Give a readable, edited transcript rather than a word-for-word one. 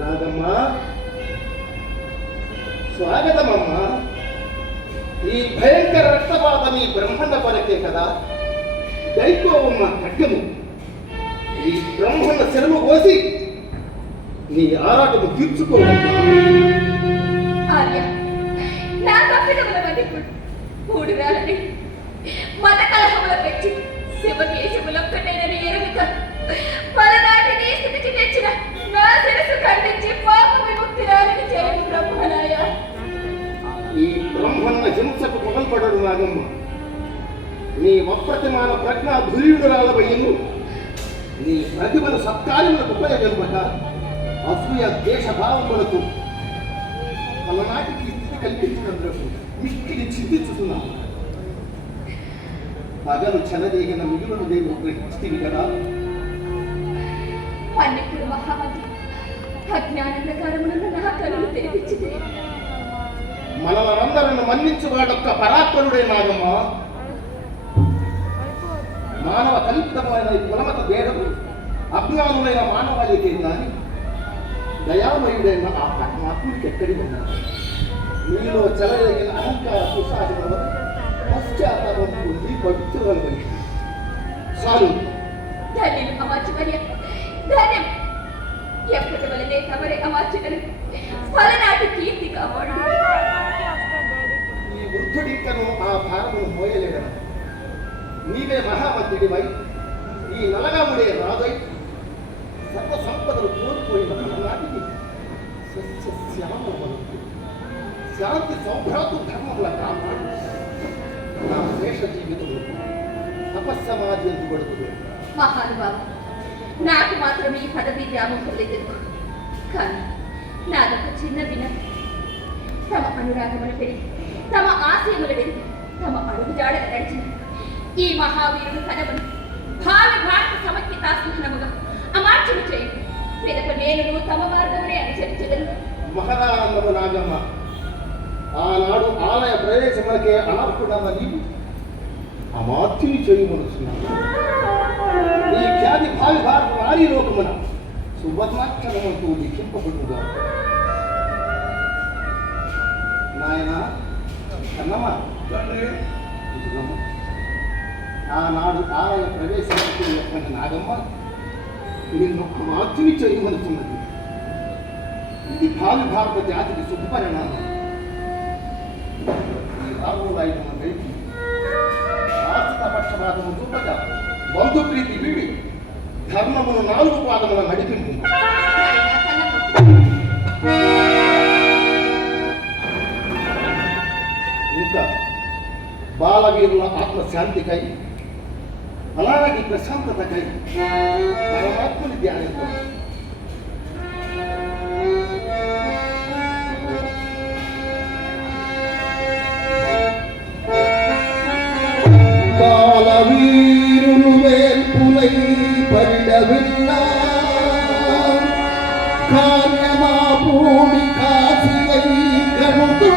నాగమ్మా, స్వాగతమమ్మా. ఈ భయంకర రక్తపాతం ఈ బ్రహ్మణ కొరకే కదా. దైకోవమ్మ ఖడ్గము ఈ బ్రహ్మణ శరము కోసి నీ ఆరాటము తీర్చుకోవమ్మా. మూడు వేలని మత కలహముల పెంచి శివకేశములొక్కటైనని ఎరుగుత పలనాటి నీ స్థితికి తెచ్చిన నా శిరస్సు ఖండించి పాప విముక్తిరాలని చేయని బ్రహ్మనాయ. ఈ బ్రహ్మన్న హింసకు పొగల్పడడు నాగమ్మ. నీ అప్రతిమాన ప్రజ్ఞా ధుర్యుడురాలబయ్యను. నీ ప్రతిభను సత్కార్యములకు ఉపయోగపట అసూయ దేశభావములకు పలనాటికి స్థితి కల్పించినందుకు మిక్కిలి చింతించుతున్నాను. పగలు చెలదేగిన మిగులను దేవుడు గ్రహిస్తుంది కదా. అన్నిప్పుడు మహామంత్రి అజ్ఞానందకారములను నా కనులు తెరిపించింది. మనలందరూ మన్నించువాడొక్క పరాత్పరుడే నాగమ్మ. మానవ కల్పితమైన కులమత భేదము అజ్ఞానులైన మానవాళికే కానీ దయామయుడైన ఆ పరమాత్ముడికి ఎక్కడి ఉన్నారు. నీలో చెలరేగిన అహంకార సుశాసనము పశ్చాత్తాపం పొంది పవిత్రులను చాలు. ధన్యం అమాచ్యమర్య, ధన్యం. ఎప్పటి వలనే తమరే అమాచ్యకరు ఫలనాటి కీర్తి కాపాడు. ఈ వృద్ధుడికను ఆ భారమును మోయలేడను. నీవే మహామంత్రిడివై ఈ నలగాముడే రాజై సర్వ సంపదలు కోల్పోయిన నాటికి సస్యశ్యామల శాంతి సౌభ్రాతృ ధర్మముల కాపాడు. నా శేష జీవితము తపస్సమాధించబడుతుంది. మహానుభావ, నాకు మాత్రం ఈ పదవి వ్యామోహం లేదు. కానీ నాదొక చిన్న వినతి. తమ అనురాగములు పెరిగి తమ ఆశయములు పెరిగి తమ అడుగు జాడలు నడిచిన ఈ మహావీరుడు కనబడి భావి భారత సమఖ్యతాస్మహనముగా అమార్చము చేయండి. పిదప నేను తమ మార్గమునే అనుసరించగలను. మహదానందము నాగమ్మ, ఆనాడు ఆలయ ప్రవేశములకే అనర్హుడన్న నీవు అమాత్యుని చేయమనుచున్నాను. ఈ ఖ్యాతి భావి భారత నారీ లోకమున సువర్ణాక్షరమంటూ లిఖింపబడుగా. నాయన కన్నమ్మ, ఆనాడు ఆలయ ప్రవేశములకు ఎక్కడ నాగమ్మ నిన్నొక్క మాత్యుని చేయమనుచున్నది. ఇది భావి భారత జాతికి శుభపరిణామం. ఈ రాబోలాయుధం వెళ్ళి ఆస్తిక పక్షపాతము చూపగా బంధుప్రీతి వీడి ధర్మమును 4 పాదముల నడిపింది. ఇంకా బాలవీరుల ఆత్మశాంతికై అలాంటి ప్రశాంతతకై పరమాత్మని ధ్యానిద్దాం. బాలవీరులు వేల్పులై పరిడవిల్లా కార్యమా భూమి కాశియై కనుతు